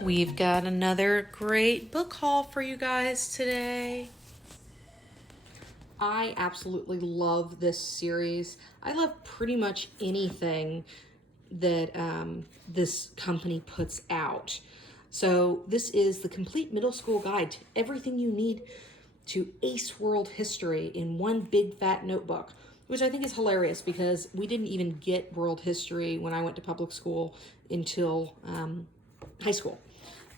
We've got another great book haul for you guys today. I absolutely love this series. I love pretty much anything that this company puts out. So this is the complete middle school guide to everything you need to ace world history in one big fat notebook, which I think is hilarious because we didn't even get world history when I went to public school until high school.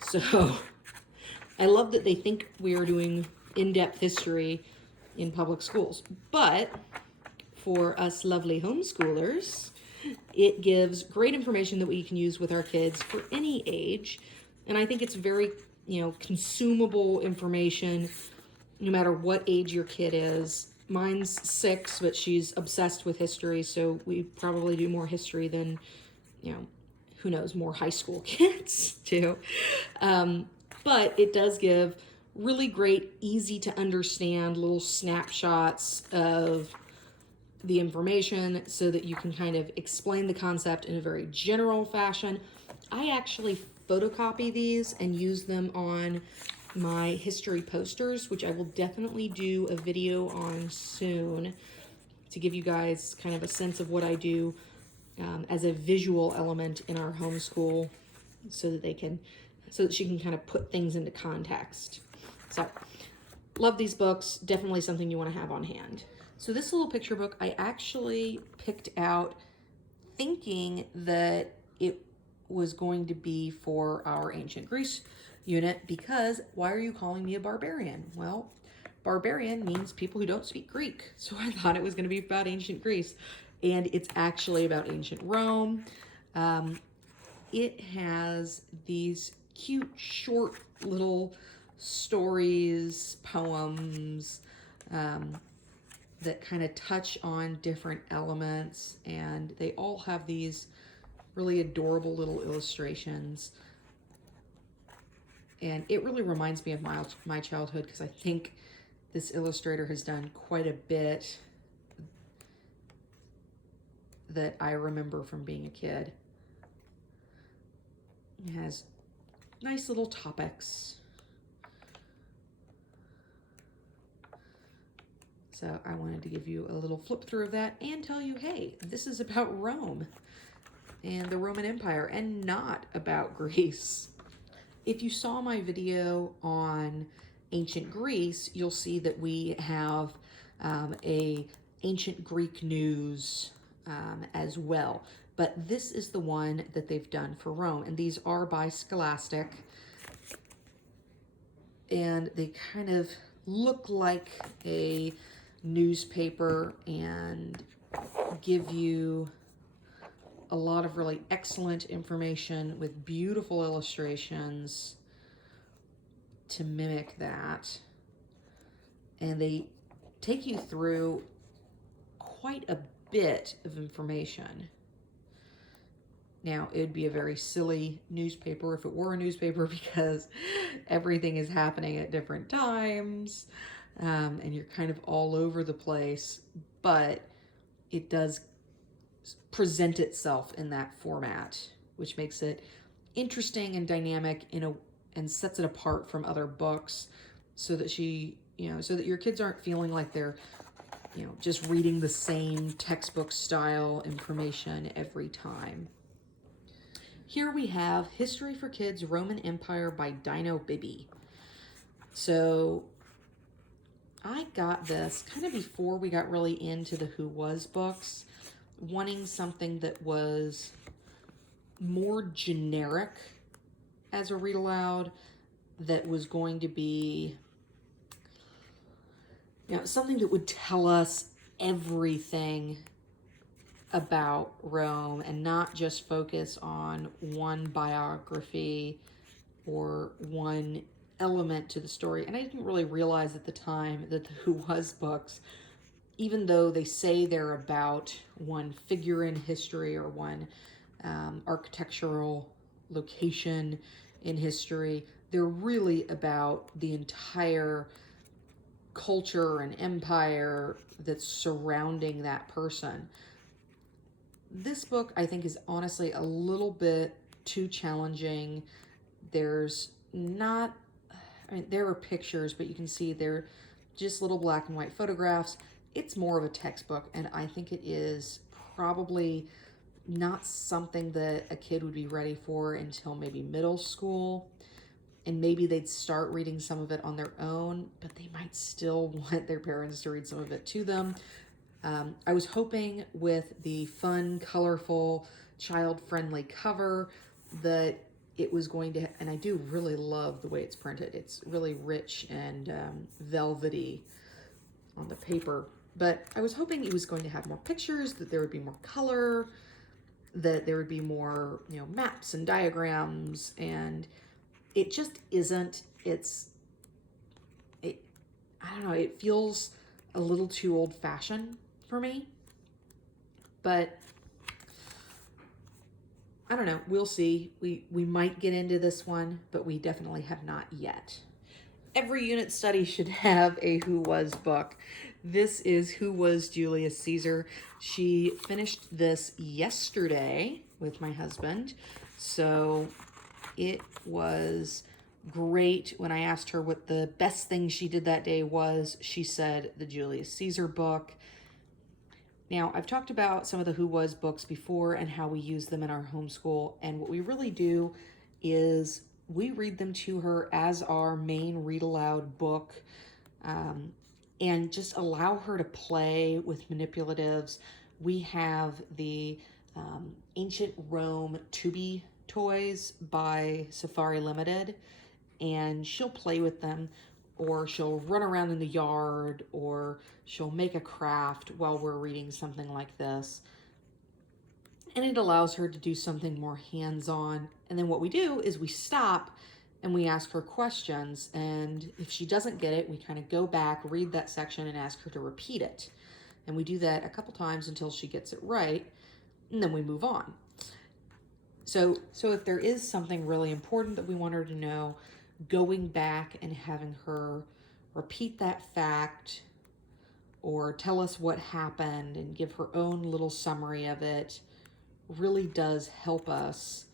So I love that they think we are doing in-depth history in public schools. But for us lovely homeschoolers, it gives great information that we can use with our kids for any age. And I think it's very, consumable information no matter what age your kid is. Mine's 6, but she's obsessed with history, so we probably do more history than, who knows, more high school kids do. But it does give really great, easy to understand little snapshots of the information so that you can kind of explain the concept in a very general fashion. I actually photocopy these and use them on my history posters, which I will definitely do a video on soon to give you guys kind of a sense of what I do as a visual element in our homeschool so that she can kind of put things into context. So, love these books. Definitely something you want to have on hand. So this little picture book I actually picked out thinking that it was going to be for our ancient Greece unit because why are you calling me a barbarian? Well, barbarian means people who don't speak Greek. So I thought it was going to be about ancient Greece, and it's actually about ancient Rome. It has these cute, short little stories, poems, that kind of touch on different elements, and they all have these really adorable little illustrations. And it really reminds me of my childhood because I think this illustrator has done quite a bit that I remember from being a kid. It has nice little topics. So I wanted to give you a little flip through of that and tell you, hey, this is about Rome and the Roman Empire and not about Greece. If you saw my video on ancient Greece, you'll see that we have a ancient Greek news as well. But this is the one that they've done for Rome. And these are by Scholastic. And they kind of look like a newspaper and give you a lot of really excellent information with beautiful illustrations to mimic that. And they take you through quite a bit of information. Now, it would be a very silly newspaper if it were a newspaper because everything is happening at different times and you're kind of all over the place, but it does present itself in that format, which makes it interesting and dynamic and sets it apart from other books so that so that your kids aren't feeling like they're just reading the same textbook style information every time. Here we have History for Kids, Roman Empire by Dinobibi. So I got this kind of before we got really into the Who Was books, wanting something that was more generic as a read aloud, that was going to be something that would tell us everything about Rome and not just focus on one biography or one element to the story. And I didn't really realize at the time that the Who Was books, even though they say they're about one figure in history or one architectural location in history, they're really about the entire culture and empire that's surrounding that person. this book, I think, is honestly a little bit too challenging. There's not, I mean, there are pictures, but you can see they're just little black and white photographs. It's more of a textbook, and I think it is probably not something that a kid would be ready for until maybe middle school. And maybe they'd start reading some of it on their own, but they might still want their parents to read some of it to them. I was hoping with the fun, colorful, child-friendly cover that it was going to, and I do really love the way it's printed. It's really rich and velvety on the paper. But I was hoping it was going to have more pictures, that there would be more color, that there would be more, maps and diagrams, and it just isn't. I don't know, it feels a little too old-fashioned for me. But I don't know, we'll see. We might get into this one, but we definitely have not yet. Every unit study should have a Who Was book. This is Who Was Julius Caesar. She finished this yesterday with my husband, so it was great. When I asked her what the best thing she did that day was, she said the Julius Caesar book. Now, I've talked about some of the Who Was books before and how we use them in our homeschool, and what we really do is we read them to her as our main read aloud book, and just allow her to play with manipulatives. We have the Ancient Rome Tubi toys by Safari Limited, and she'll play with them, or she'll run around in the yard, or she'll make a craft while we're reading something like this. And it allows her to do something more hands-on. And then what we do is we stop and we ask her questions. And if she doesn't get it, we kind of go back, read that section, and ask her to repeat it. And we do that a couple times until she gets it right, and then we move on. So if there is something really important that we want her to know, going back and having her repeat that fact or tell us what happened and give her own little summary of it really does help us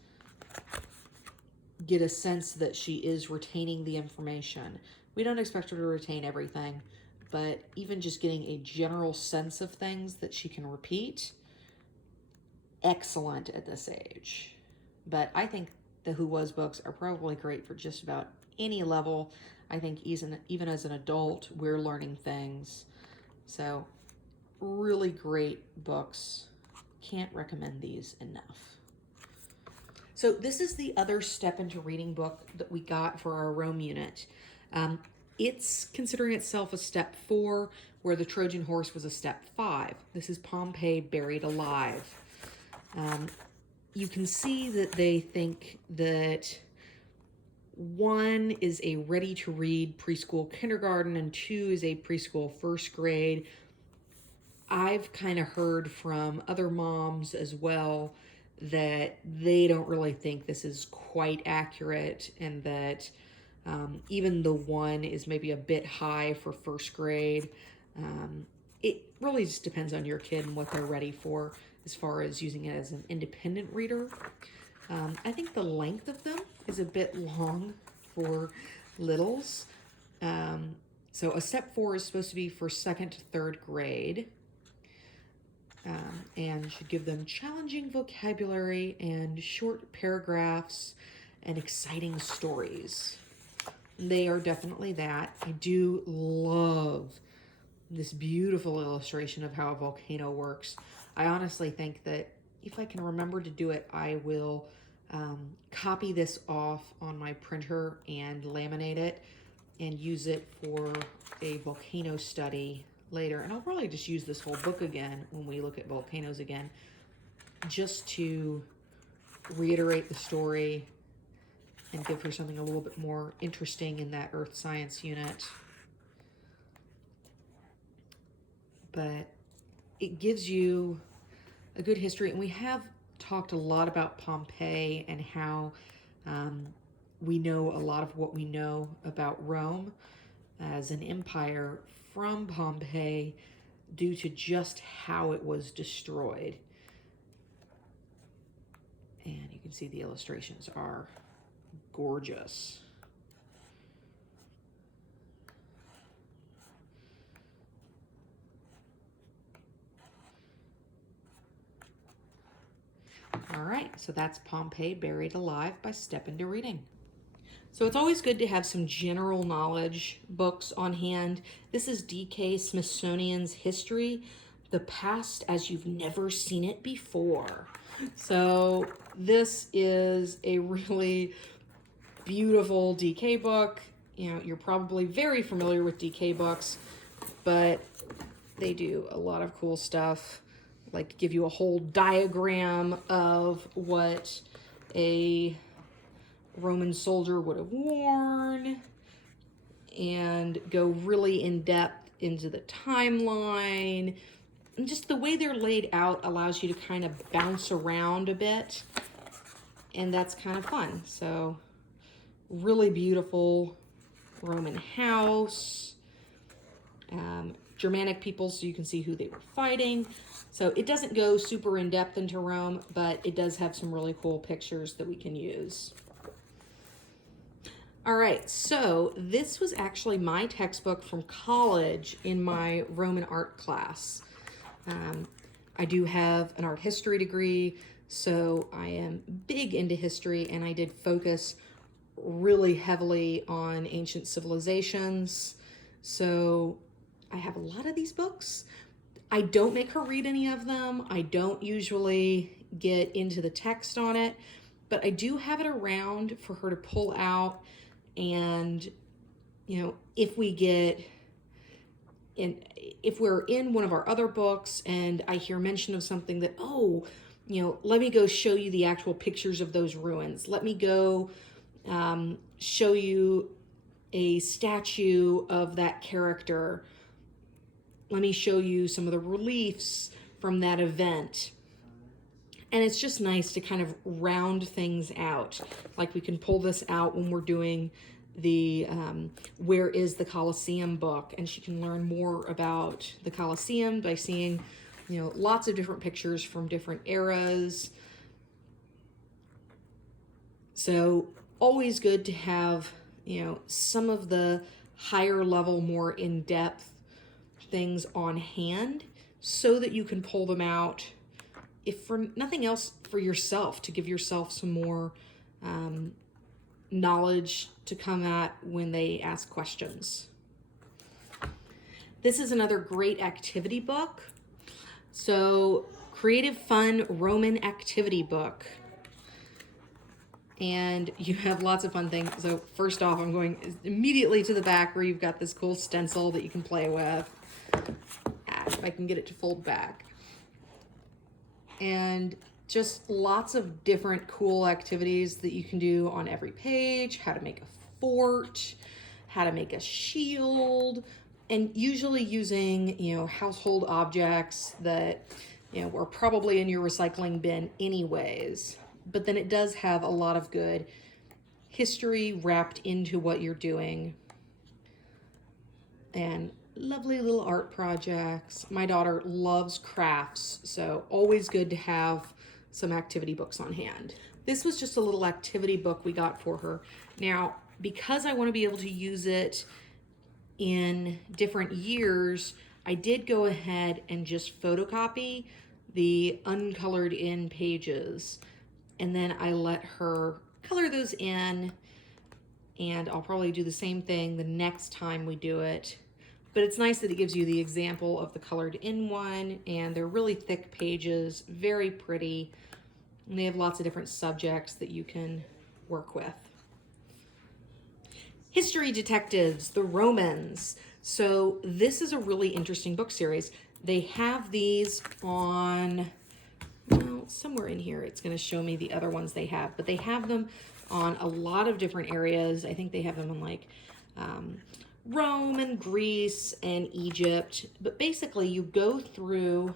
get a sense that she is retaining the information. We don't expect her to retain everything, but even just getting a general sense of things that she can repeat, excellent at this age. But I think the Who Was books are probably great for just about any level. I think even as an adult, we're learning things. So really great books. Can't recommend these enough. So this is the other step into reading book that we got for our Rome unit. It's considering itself a step 4, where the Trojan horse was a step 5. This is Pompeii Buried Alive. You can see that they think that 1 is a ready-to-read preschool kindergarten and 2 is a preschool first grade. I've kind of heard from other moms as well that they don't really think this is quite accurate, and that even the 1 is maybe a bit high for first grade. It really just depends on your kid and what they're ready for as far as using it as an independent reader. I think the length of them is a bit long for littles. So a step 4 is supposed to be for 2nd to 3rd grade. And should give them challenging vocabulary and short paragraphs and exciting stories. They are definitely that. I do love this beautiful illustration of how a volcano works. I honestly think that if I can remember to do it, I will copy this off on my printer and laminate it and use it for a volcano study later. And I'll probably just use this whole book again when we look at volcanoes again, just to reiterate the story and give her something a little bit more interesting in that earth science unit. But it gives you a good history. And we have talked a lot about Pompeii and how we know a lot of what we know about Rome as an empire from Pompeii due to just how it was destroyed. can see the illustrations are gorgeous. All right, so that's Pompeii Buried Alive by Step Into Reading. So it's always good to have some general knowledge books on hand. This is DK Smithsonian's History, The Past as You've Never Seen It Before. So this is a really beautiful DK book. You know, you're probably very familiar with DK books, but they do a lot of cool stuff, like give you a whole diagram of what a Roman soldier would have worn and go really in depth into the timeline. And just the way they're laid out allows you to kind of bounce around a bit, and that's kind of fun. So really beautiful Roman house, Germanic people, so you can see who they were fighting. So it doesn't go super in depth into Rome, but it does have some really cool pictures that we can use. All right, so this was actually my textbook from college in my Roman art class. I do have an art history degree, so I am big into history, and I did focus really heavily on ancient civilizations. So I have a lot of these books. I don't make her read any of them. I don't usually get into the text on it, but I do have it around for her to pull out. And, you know, if we're in one of our other books and I hear mention of something that, oh, you know, let me go show you the actual pictures of those ruins. Let me go show you a statue of that character. Let me show you some of the reliefs from that event. And it's just nice to kind of round things out. Like we can pull this out when we're doing the Where is the Colosseum book, and she can learn more about the Colosseum by seeing, you know, lots of different pictures from different eras. So always good to have, you know, some of the higher level, more in-depth things on hand so that you can pull them out, if for nothing else, for yourself, to give yourself some more knowledge to come at when they ask questions. This is another great activity book. So Creative Fun Roman Activity Book. And you have lots of fun things. So first off, I'm going immediately to the back where you've got this cool stencil that you can play with. If I can get it to fold back. And just lots of different cool activities that you can do on every page. How to make a fort, how to make a shield, and usually using, you know, household objects that, you know, were probably in your recycling bin anyways. But then it does have a lot of good history wrapped into what you're doing. And lovely little art projects. My daughter loves crafts, so always good to have some activity books on hand. This was just a little activity book we got for her. Now, because I want to be able to use it in different years, I did go ahead and just photocopy the uncolored in pages, and then I let her color those in, and I'll probably do the same thing the next time we do it. But it's nice that it gives you the example of the colored in one, and they're really thick pages, very pretty, and they have lots of different subjects that you can work with. History Detectives, the Romans. So this is a really interesting book series. They have these on, well, somewhere in here it's going to show me the other ones they have, but they have them on a lot of different areas. I think they have them in like Rome and Greece and Egypt, but basically you go through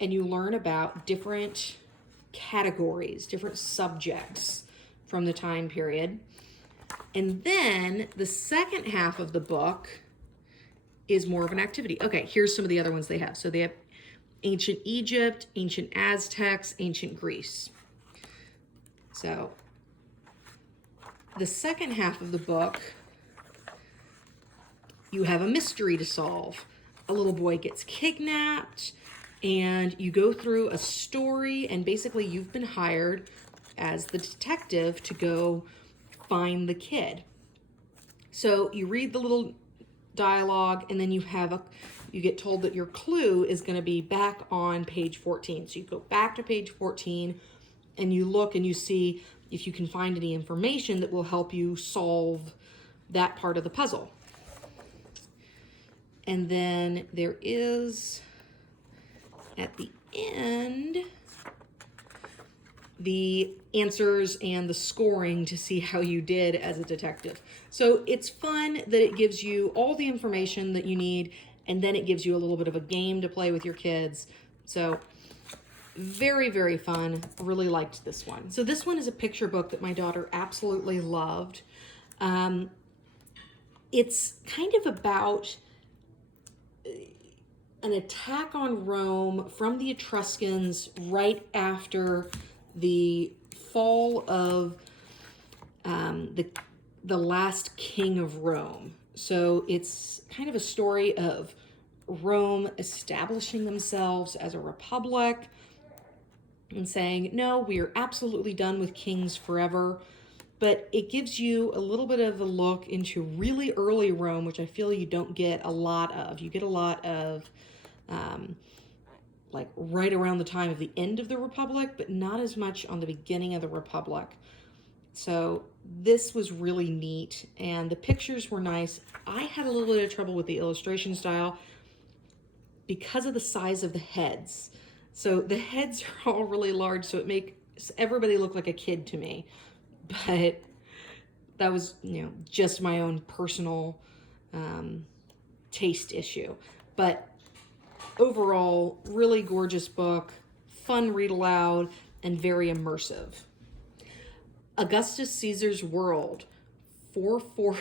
and you learn about different categories, different subjects from the time period. And then the second half of the book is more of an activity. Okay, here's some of the other ones they have. So they have ancient Egypt, ancient Aztecs, ancient Greece. So the second half of the book, you have a mystery to solve. A little boy gets kidnapped, and you go through a story, and basically you've been hired as the detective to go find the kid. So you read the little dialogue, and then you get told that your clue is going to be back on page 14. So you go back to page 14, and you look and you see if you can find any information that will help you solve that part of the puzzle. And then there is, at the end, the answers and the scoring to see how you did as a detective. So it's fun that it gives you all the information that you need, and then it gives you a little bit of a game to play with your kids. So very, very fun. Really liked this one. So this one is a picture book that my daughter absolutely loved. It's kind of about an attack on Rome from the Etruscans right after the fall of the last king of Rome. So it's kind of a story of Rome establishing themselves as a republic and saying, no, we are absolutely done with kings forever. But it gives you a little bit of a look into really early Rome, which I feel you don't get a lot of. You get a lot of like right around the time of the end of the Republic, but not as much on the beginning of the Republic. So this was really neat, and the pictures were nice. I had a little bit of trouble with the illustration style because of the size of the heads. So the heads are all really large, so it makes everybody look like a kid to me. But that was, just my own personal taste issue. But overall, really gorgeous book, fun read aloud, and very immersive. Augustus Caesar's World, 44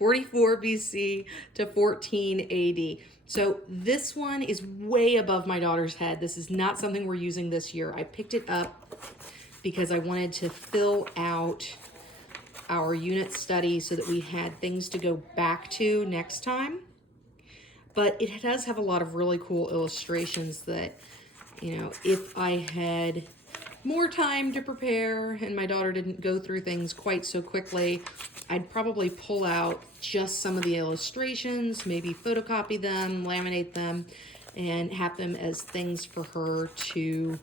BC to 14 AD. So this one is way above my daughter's head. This is not something we're using this year. I picked it up because I wanted to fill out our unit study so that we had things to go back to next time. But it does have a lot of really cool illustrations that, if I had more time to prepare and my daughter didn't go through things quite so quickly, I'd probably pull out just some of the illustrations, maybe photocopy them, laminate them, and have them as things for her to,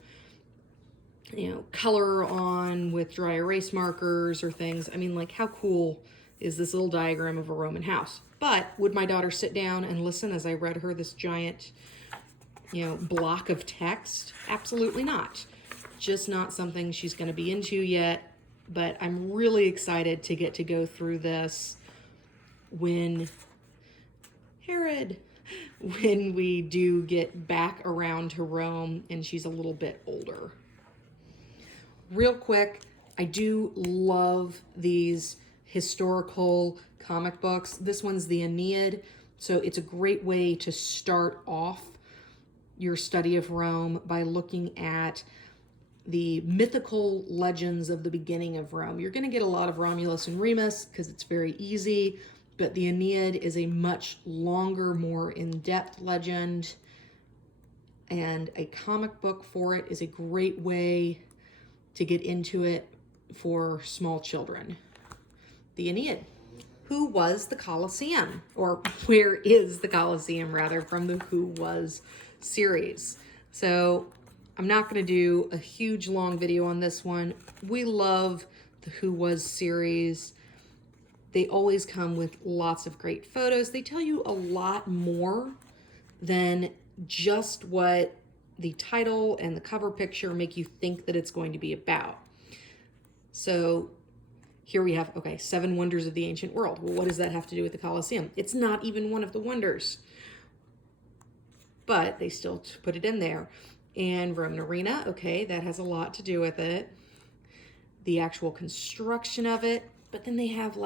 color on with dry erase markers or things. I mean, like, how cool is this little diagram of a Roman house? But would my daughter sit down and listen as I read her this giant, block of text? Absolutely not. Just not something she's going to be into yet. But I'm really excited to get to go through this when we do get back around to Rome and she's a little bit older. Real quick, I do love these historical comic books. This one's the Aeneid, so it's a great way to start off your study of Rome by looking at the mythical legends of the beginning of Rome. You're going to get a lot of Romulus and Remus because it's very easy, but the Aeneid is a much longer, more in-depth legend, and a comic book for it is a great way to get into it for small children. The Aeneid. Who was the Colosseum? Or where is the Colosseum, rather, from the Who Was series. So I'm not going to do a huge long video on this one. We love the Who Was series. They always come with lots of great photos. They tell you a lot more than just what the title and the cover picture make you think that it's going to be about. So here we have, 7 wonders of the ancient world. Well, what does that have to do with the Colosseum? It's not even one of the wonders. But they still put it in there. And Roman arena, that has a lot to do with it. The actual construction of it. But then they have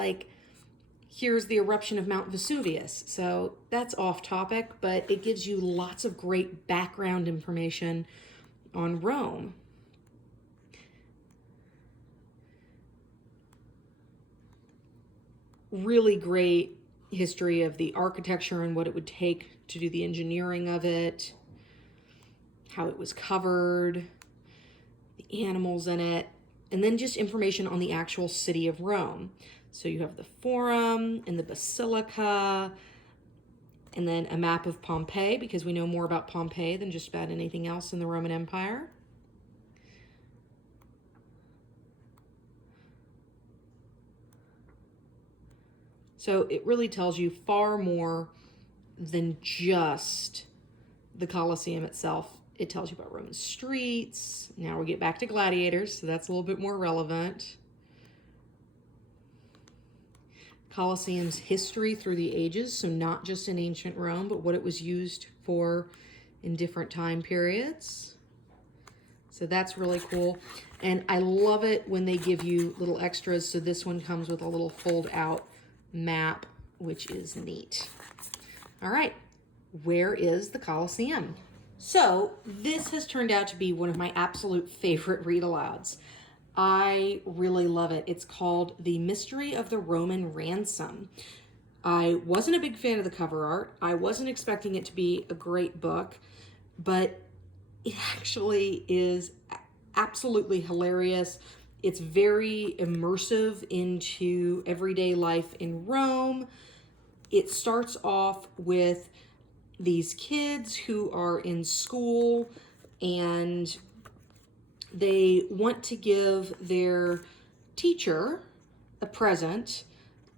here's the eruption of Mount Vesuvius. So that's off topic, but it gives you lots of great background information on Rome. really great history of the architecture and what it would take to do the engineering of it, how it was covered, the animals in it, and then just information on the actual city of Rome. So you have the Forum and the Basilica, and then a map of Pompeii, because we know more about Pompeii than just about anything else in the Roman Empire. So it really tells you far more than just the Colosseum itself. It tells you about Roman streets. Now we get back to gladiators, so that's a little bit more relevant. Colosseum's history through the ages, so not just in ancient Rome, but what it was used for in different time periods. So that's really cool. And I love it when they give you little extras. So this one comes with a little fold out map, which is neat. All right, where is the Colosseum? So this has turned out to be one of my absolute favorite read alouds. I really love it. It's called The Mystery of the Roman Ransom. I wasn't a big fan of the cover art. I wasn't expecting it to be a great book, but it actually is absolutely hilarious. It's very immersive into everyday life in Rome. It starts off with these kids who are in school and they want to give their teacher a present,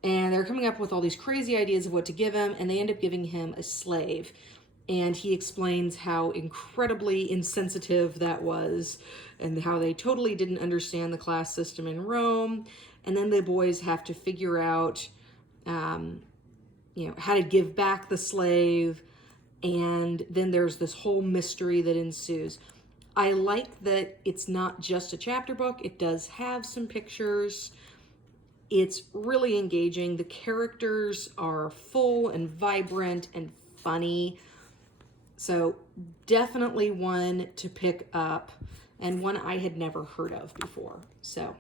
and they're coming up with all these crazy ideas of what to give him, and they end up giving him a slave. And he explains how incredibly insensitive that was and how they totally didn't understand the class system in Rome. And then the boys have to figure out, how to give back the slave. And then there's this whole mystery that ensues. I like that it's not just a chapter book. It does have some pictures. It's really engaging. The characters are full and vibrant and funny. So definitely one to pick up, and one I had never heard of before. So,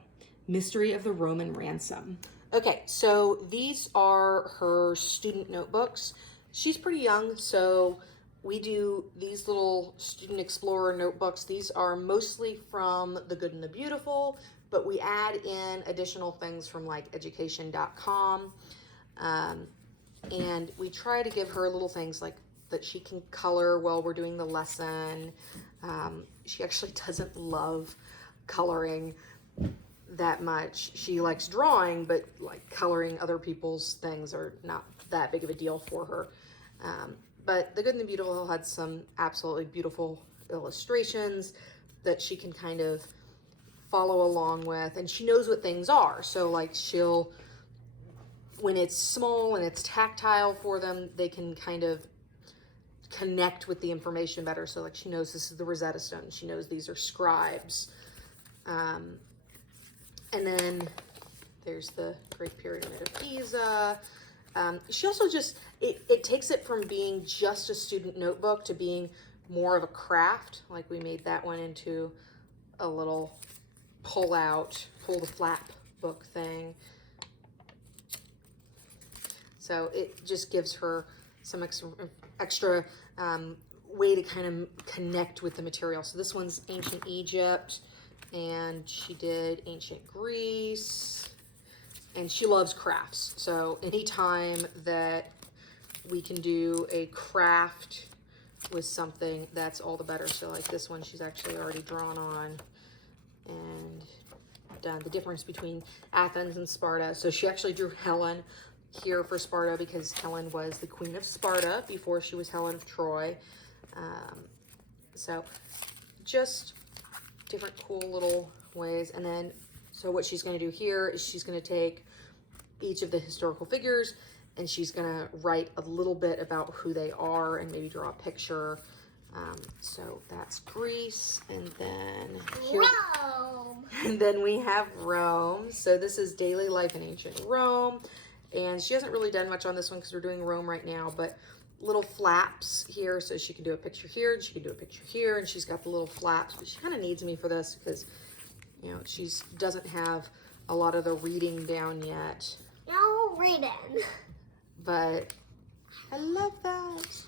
Mystery of the Roman Ransom. Okay, so these are her student notebooks. She's pretty young, so we do these little student explorer notebooks. These are mostly from The Good and the Beautiful, but we add in additional things from like education.com. And we try to give her little things like that she can color while we're doing the lesson. She actually doesn't love coloring that much. She likes drawing, but like coloring other people's things are not that big of a deal for her. But The Good and the Beautiful had some absolutely beautiful illustrations that she can kind of follow along with, and she knows what things are. So like she'll, when it's small and it's tactile for them, they can kind of connect with the information better. So like she knows this is the Rosetta Stone. She knows these are scribes. And then there's the Great Pyramid of Giza. She also just, it takes it from being just a student notebook to being more of a craft. Like we made that one into a little pull the flap book thing. So it just gives her some extra way to kind of connect with the material. So this one's ancient Egypt, and she did ancient Greece, and she loves crafts. So anytime that we can do a craft with something, that's all the better. So like this one, she's actually already drawn on and done the difference between Athens and Sparta. So she actually drew Helen here for Sparta because Helen was the queen of Sparta before she was Helen of Troy. So just different cool little ways. And then, so what she's going to do here is she's going to take each of the historical figures and she's going to write a little bit about who they are and maybe draw a picture. So that's Greece, and then here, Rome. And then we have Rome. So this is daily life in ancient Rome. And she hasn't really done much on this one because we're doing Rome right now, but little flaps here, so she can do a picture here, and she can do a picture here, and she's got the little flaps, but she kind of needs me for this because, you know, she doesn't have a lot of the reading down yet. No, freedom. But I love that.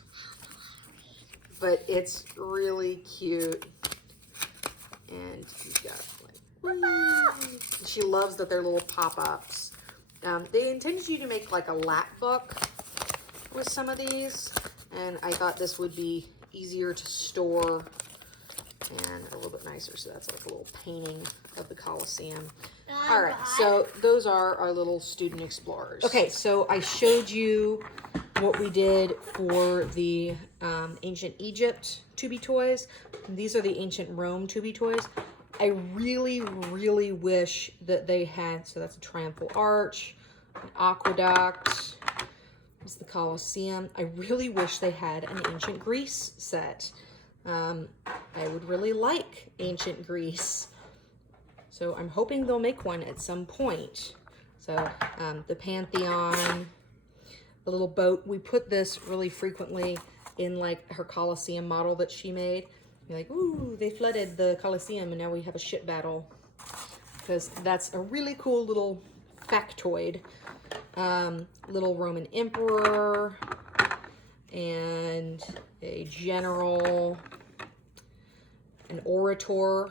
But it's really cute. And you've got like, she loves that they're little pop-ups. They intended you to make like a lap book with some of these, and I thought this would be easier to store and a little bit nicer. So that's like a little painting of the Colosseum. All right, so those are our little student explorers. Okay, so I showed you what we did for the ancient Egypt to-be toys. These are the ancient Rome to-be toys. I really, really wish that they had, so that's a triumphal arch, an aqueduct, it's the Colosseum. I really wish they had an ancient Greece set. I would really like ancient Greece. So I'm hoping they'll make one at some point. So the Pantheon, the little boat, we put this really frequently in like her Colosseum model that she made. You're like, ooh, they flooded the Colosseum and now we have a ship battle. Because that's a really cool little factoid. Little Roman emperor and a general, an orator.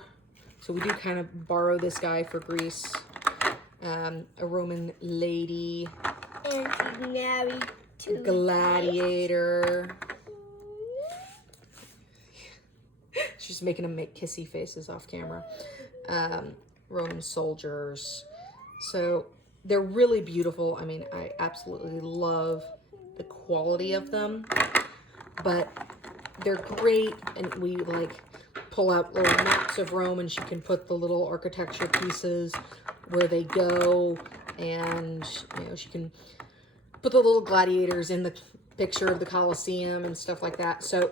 So we do kind of borrow this guy for Greece. A Roman lady. And she's married to gladiator. She's making them make kissy faces off camera. Roman soldiers. So they're really beautiful. I mean, I absolutely love the quality of them, but they're great. And we like pull out little maps of Rome and she can put the little architecture pieces where they go. And, you know, she can put the little gladiators in the picture of the Colosseum and stuff like that. So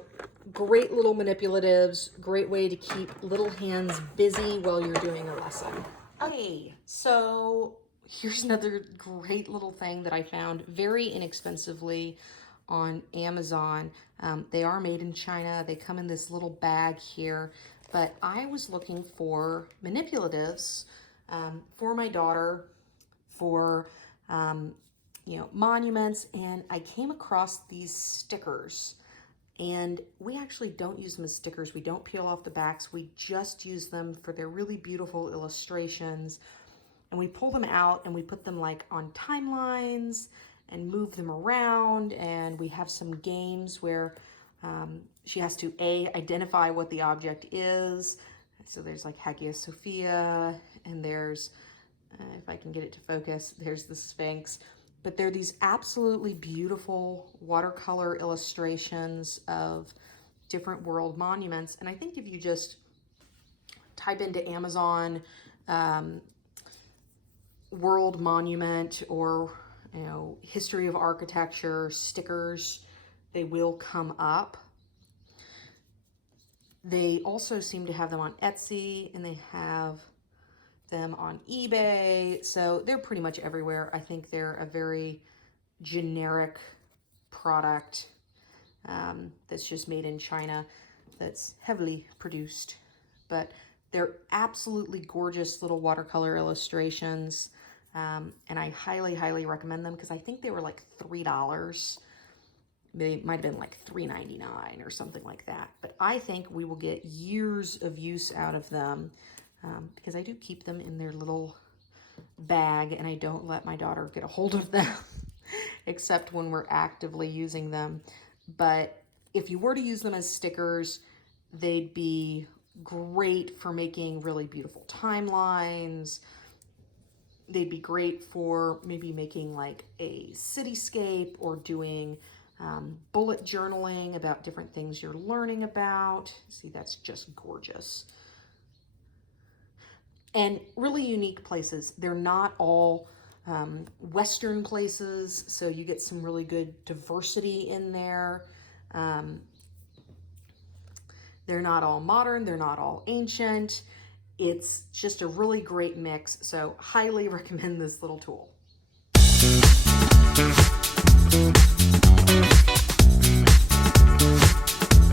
great little manipulatives, great way to keep little hands busy while you're doing a lesson. Okay, so here's another great little thing that I found very inexpensively on Amazon. They are made in China. They come in this little bag here, but I was looking for manipulatives for my daughter for you know, monuments, and I came across these stickers. And we actually don't use them as stickers. We don't peel off the backs. We just use them for their really beautiful illustrations. And we pull them out and we put them like on timelines and move them around. And we have some games where she has to identify what the object is. So there's like Hagia Sophia, and there's, if I can get it to focus, there's the Sphinx. But they're these absolutely beautiful watercolor illustrations of different world monuments. And I think if you just type into Amazon world monument or, you know, history of architecture stickers, they will come up. They also seem to have them on Etsy, and they have them on eBay, so they're pretty much everywhere. I think they're a very generic product that's just made in China, that's heavily produced, but they're absolutely gorgeous little watercolor illustrations, and I highly, highly recommend them because I think they were like $3. They might have been like $3.99 or something like that, but I think we will get years of use out of them. Because I do keep them in their little bag and I don't let my daughter get a hold of them except when we're actively using them. But if you were to use them as stickers, they'd be great for making really beautiful timelines. They'd be great for maybe making like a cityscape or doing bullet journaling about different things you're learning about. See, that's just gorgeous. And really unique places. They're not all Western places, so you get some really good diversity in there. They're not all modern, they're not all ancient. It's just a really great mix, so highly recommend this little tool.